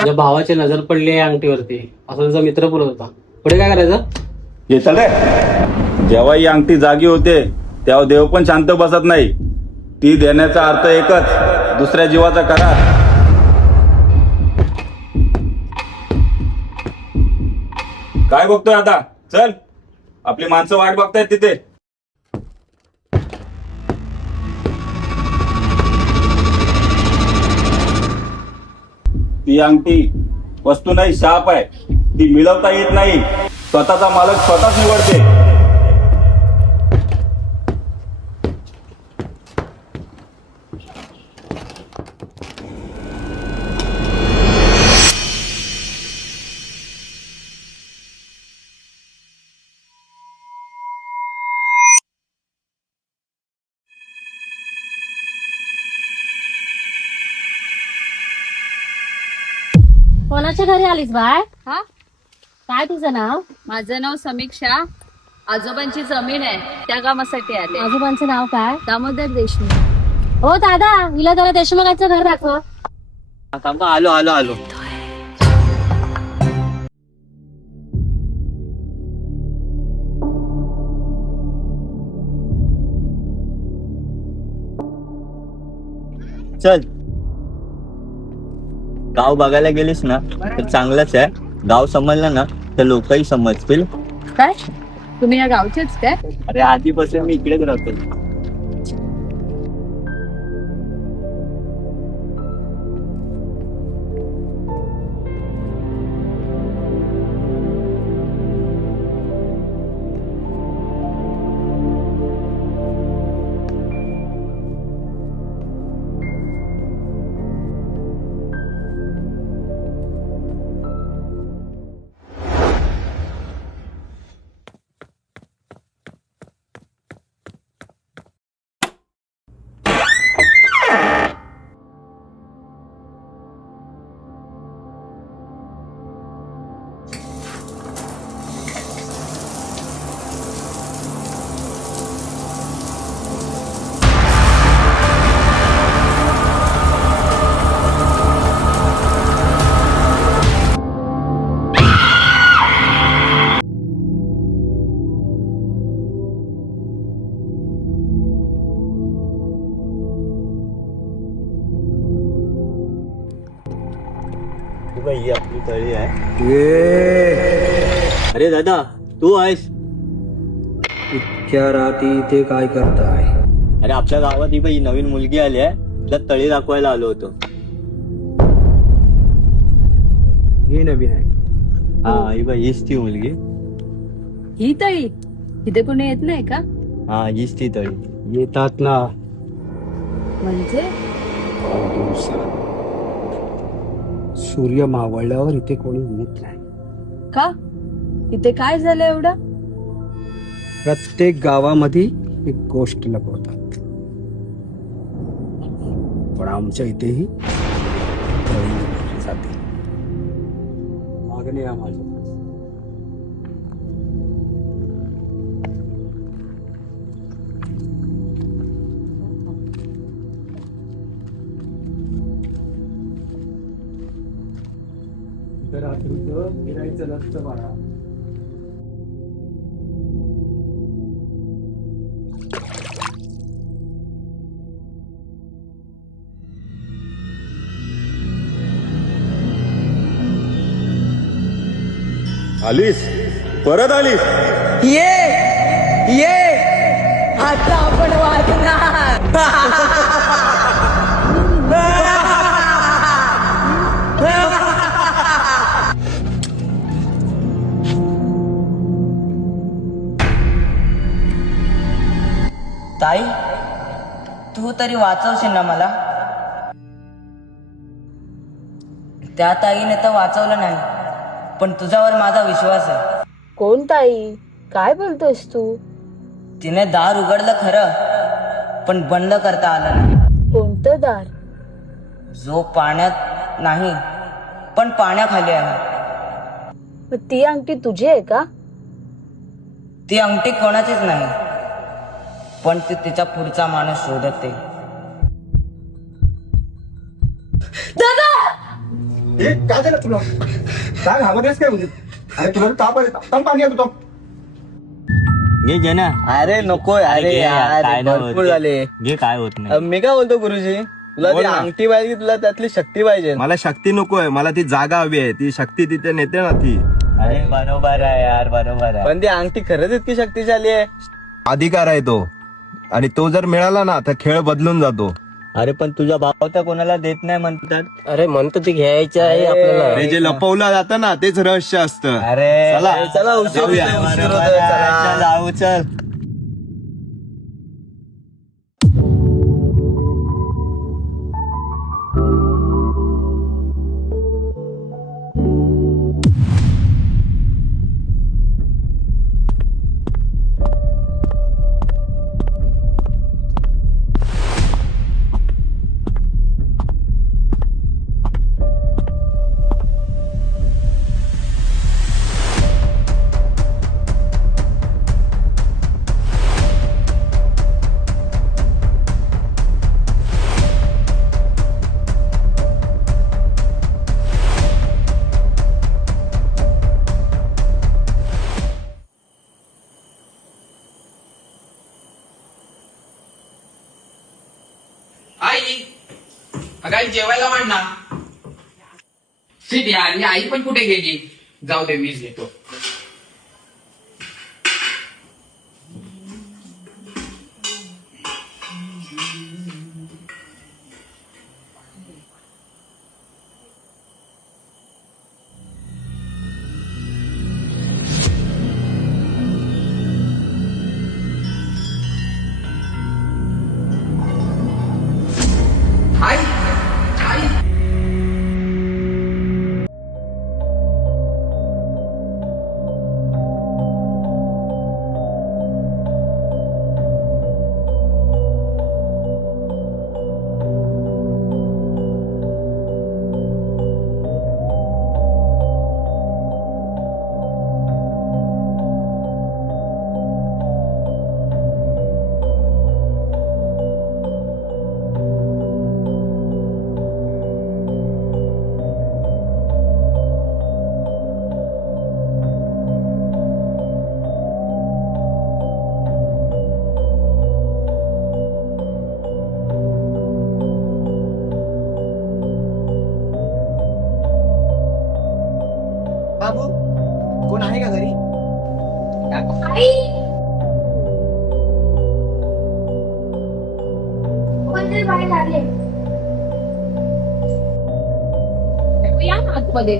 माझ्या भावाची नजर पडली आहे अंगठीवरती, असं त्याचा मित्र बोलत होता. पुढे काय करायचं? हे चल रे. जेव्हा ही अंगठी जागी होते तेव्हा देव पण शांत बसत नाही. ती देण्याचा अर्थ एकच, दुसऱ्या जीवाचा करार. काय बघतोय आता? चल, आपली माणसं वाट बघतायत तिथे. ती अंगठी वस्तू नाही, शाप आहे. ती मिळवता येत नाही. स्वतःचा मालक स्वतःच निवडते. कोणाच्या घरी आलीस बाय? हा, काय तुझं नाव? माझं नाव समीक्षा. आजोबांची जमीन आहे, त्या कामासाठी आले. आजोबांचं नाव काय? दामोदर देशमुख. हो दादा, हिला जरा देशमुखांचं घर दाखव. थांबा, आलो आलो आलो. चल, गाव बघायला गेलीस ना तर चांगलंच आहे. गाव समजलं ना तर लोकही समजतील. काय तुम्ही या गावचेच काय? अरे आधीपासून मी इकडेच राहतो. ही आपली तळी आहे. अरे दादा, तू आहेस? इतक्या रात्री इथे काय करताय? अरे आपल्या गावात ही बाई नवीन मुलगी आली आहे, तिला तळी दाखवायला आलो होतो. हे नवीन आहे. हा, ही बाई हीच ती मुलगी. ही तळी इथे कोणी येत नाही का? हा, हीच ती तळी. येतात ना म्हणजे दिवसात. सूर्य मावळल्यावर इथे कोणी येत नाही. का? इथे काय झालं एवढं? प्रत्येक गावामध्ये एक गोष्ट लपवतात, पण आमच्या इथेही तळी लपवली जाते. मागणी आम्हाला रात्रीचं फिरायचं नसतं बाळा. आलीस, परत आलीस. ये ये आता आपण वाचणार. ताई, तू तरी वाचवशील ना मला? त्या ताईने तर वाचवलं नाही, पण तुझ्यावर माझा विश्वास आहे. कोण ताई? काय बोलतोयस तू? तिने दार उघडलं खरं, पण बंद करता आलं नाही. कोणतं दार? जो पाण्यात नाही, पण पाण्याखाली आहे. मग ती अंगठी तुझी आहे का? ती अंगठी कोणाचीच नाही, पण ती तिचा पुढचा माणूस शोधते. काय झालं तुला? काय घाबरलेस काय? म्हणजे अरे तुला ताप आले, ताप पाणी येतो. घे घे ना. अरे नकोय. अरे घे यार, काय नाही भरपूर होत. झाले. घे, काय होत नाही. मी काय बोलतो गुरुजी, तुला बोल ती ना. अंगठी पाहिजे, तुला त्यातली शक्ती पाहिजे. मला शक्ती नकोय, मला ती जागा हवी आहे. ती शक्ती तिथे नेते ना ती. अरे बरोबर आहे यार, बरोबर आहे. पण ती अंगठी खरंच इतकी शक्तिशाली आहे? अधिकार आहे तो, आणि तो जर मिळाला ना तर खेळ बदलून जातो. अरे पण तुझा भाव तर कोणाला देत नाही म्हणतात. अरे म्हणतो ती घ्यायची आहे आपल्याला. ते जे लपवलं जातं ना तेच रहस्य असतं. अरे चला उशीर जाऊया. उशीर बरोबर होतोय, आहे. चला. चल जाऊ, चल. आई, अगं आई जेवायला वाढ ना. सीट यार, ही आई पण कुठे गेली? जाऊ दे, मीच घेतो. आई, आई. बाबू, कोण आहे का घरी? कोणतरी बाहेर लागले. या ना आतमध्ये.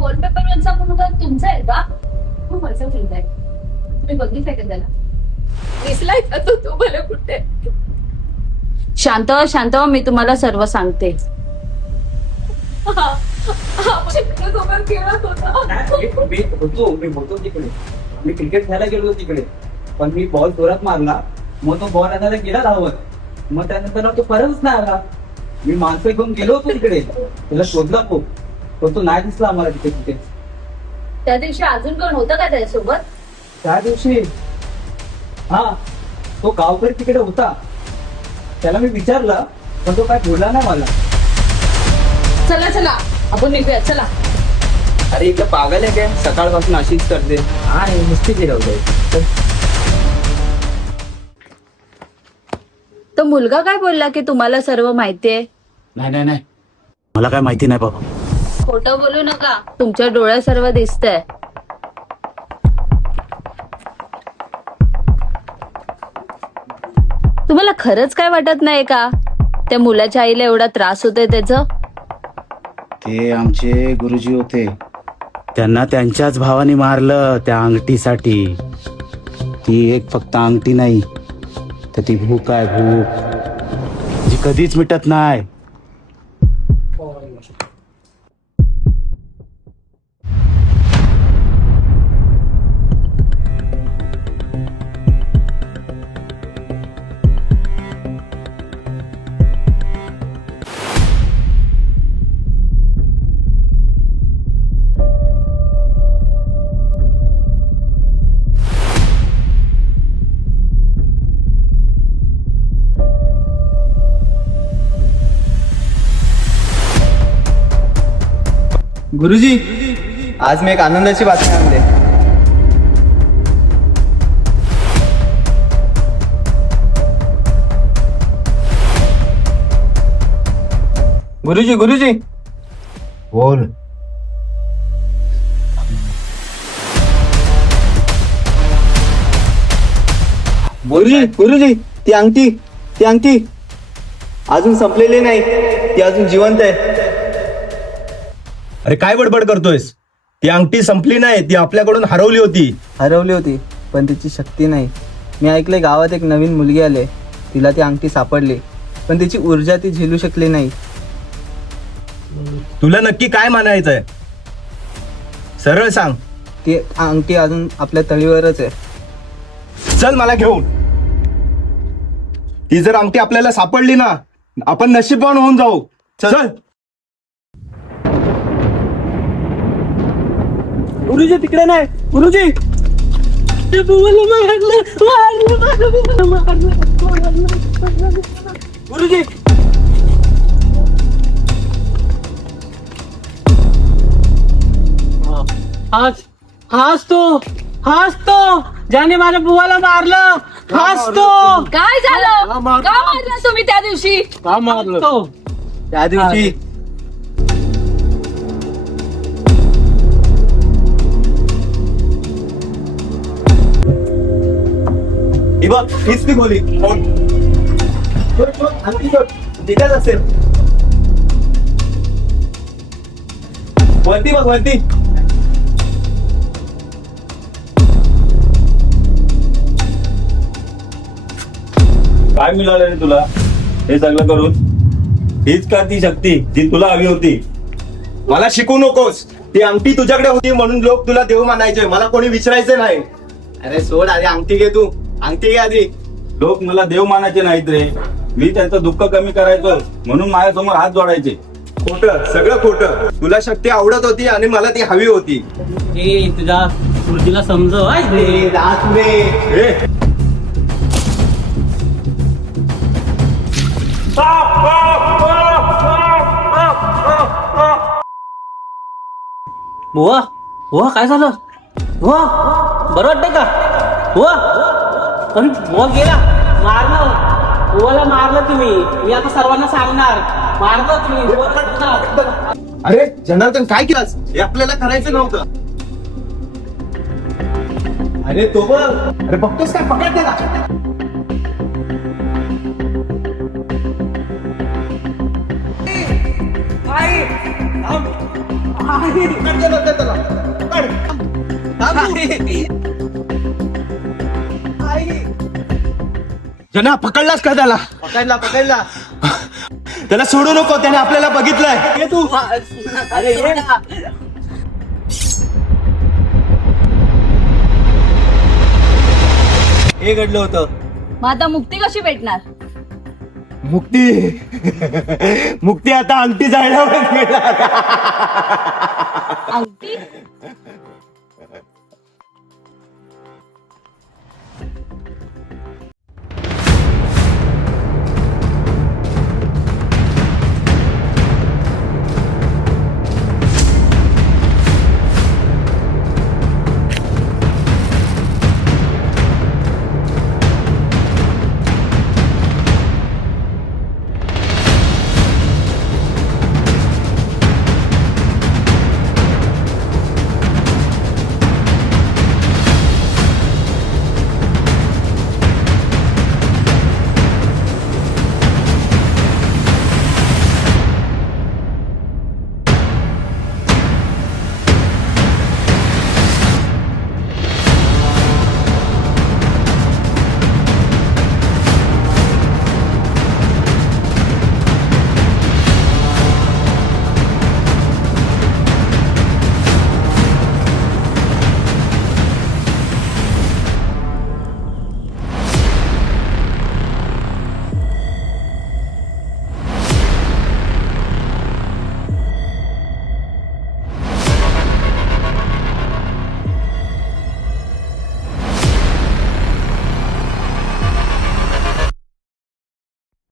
फोन पेपरवरचा मुलगा तुमचा आहे का? खूप मजा आहे. तुम्ही बघितलंय का त्याला? दिसलाय का तो तुम्हाला कुठे? शांत शांत, मी तुम्हाला सर्व सांगते. मी बोलतो तिकडे. मी क्रिकेट खेळायला गेलो तिकडे, पण मी बॉल जोरात मारला. मग तो बॉल आणायला गेला धावत. मग त्यानंतर तो परतच नाही आला. मी माणसं घेऊन गेलो होतो तिकडे, त्याला शोधला खूप, पण तो नाही दिसला आम्हाला तिथे कुठे. त्या दिवशी अजून कोण होतं का त्याच्यासोबत? त्या दिवशी हा तो गावकरी तिकडे होता, त्याला मी विचारलं पण तो काय बोलला नाही मला. चला चला आपण निघूया चला. अरे इकडे पागल आहे काय, सकाळपासून अशीच करते. हा नुसती फिरवते. तो मुलगा काय बोलला की तुम्हाला सर्व माहितीये? नाही मला काय माहिती नाही बाबा. खोटं बोलू नका, तुमच्या डोळ्यात सर्व दिसतंय. तुम्हाला खरंच काय वाटत नाही का त्या मुलाच्या आईला एवढा त्रास होतोय त्याचं? ते आमचे गुरुजी होते, त्यांना त्यांच्याच भावाने मारलं त्या अंगठीसाठी. ती एक फक्त अंगठी नाही तर ती भूक आहे, भूक जी कधीच मिटत नाही. गुरुजी, आज मी एक आनंदाची बातमी आणली. गुरुजी बोल. गुरुजी ती अंगठी अजून संपलेली नाही, ती अजून जिवंत आहे. अरे काय बडबड करतोयस? ती अंगठी संपली नाही, ती आपल्याकडून हरवली होती. पण तिची शक्ती नाही. मी ऐकले गावात एक नवीन मुलगी आले, तिला ती अंगठी सापडली पण तिची ऊर्जा ती झेलू शकली नाही. तुला नक्की काय म्हणायचंय? सरळ सांग. ती अंगठी अजून आपल्या तळीवरच आहे. चल मला घेऊन. ती जर अंगठी आपल्याला सापडली ना, आपण नशीबवान होऊन जाऊ. चल. गुरुजी तिकडे नाही. गुरुजी गुरुजी हाच तो ज्याने माझ्या बुवाला मारलं. काय झालं? का मारला तुम्ही त्या दिवशी? त्या दिवशी ही बघ, हीच ती खोली. तिथेच असेल. वरती बघ, वरती. काय मिळालं रे तुला हे सगळं करून? हीच का ती शक्ती जी तुला हवी होती? मला शिकू नकोस. ती अंगठी तुझ्याकडे होती म्हणून लोक तुला देव मानायचे, मला कोणी विचारायचं नाही. अरे सोड, आधी अंगठी घे. तू अंगठी घे आधी. लोक मला देव मानायचे नाहीत रे, मी त्यांचं दुःख कमी करायचो म्हणून माझ्यासमोर हात जोडायचे. खोटं, सगळं खोटं. तुला शक्ती आवडत होती आणि मला ती हवी होती. तुझ्या गुरुजीला समजव. बुवा काय झालं? बुवा बरं वाटतंय का? बुवा अरे बुवा गेला. मारलं बुवाला, मारलं तुम्ही. मी आता सर्वांना सांगणार, मारलं तुम्ही. अरे जनार्दन, काय केलास? हे आपल्याला करायचं नव्हतं. अरे तो बघ. अरे बघतोस काय? पकड त्याला. जना, पकडलास का त्याला? पकडला. त्याला सोडू नको, त्याने आपल्याला बघितलंय. तू अरे ये ना. हे घडलं होतं. मग आता मुक्ती कशी भेटणार? मुक्ती आता अंगठी जाळल्यावरच मिळणार. अंगठी?